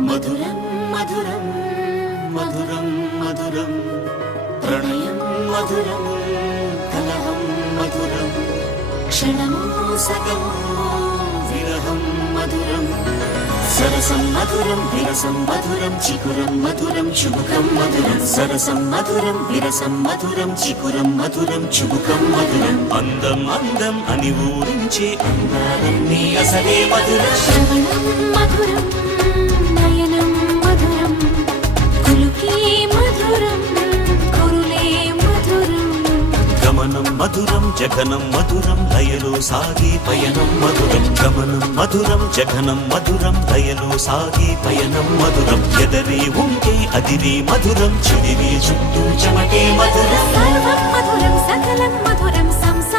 మధురం మధురం మధురం మధురం ప్రణయం మధురం కలహం మధురం క్షణము సగము విరహం మధురం సరసం మధురం విరసం మధురం చికురం మధురం చుబుకం మధురం సరసం మధురం విరసం మధురం చికురం మధురం చుబుకం మధురం అందం అందం అని ఊరించే అందాలన్నీ అసలే మధురం శ్రవణం మధురం నయనం మధురం కులుకే మధురం కురులే మధురం గమనం మధురం జగనం మధురం లయలో సాగే పయనం మధురం గమనం మధురం జగనం మధురం లయలో సాగే పయనం మధురం ఎదరే ఉంటే అదిరే మధురం చెదిరే చుట్టూ చెమటే మధురం సర్వం మధురం సకలం మధురం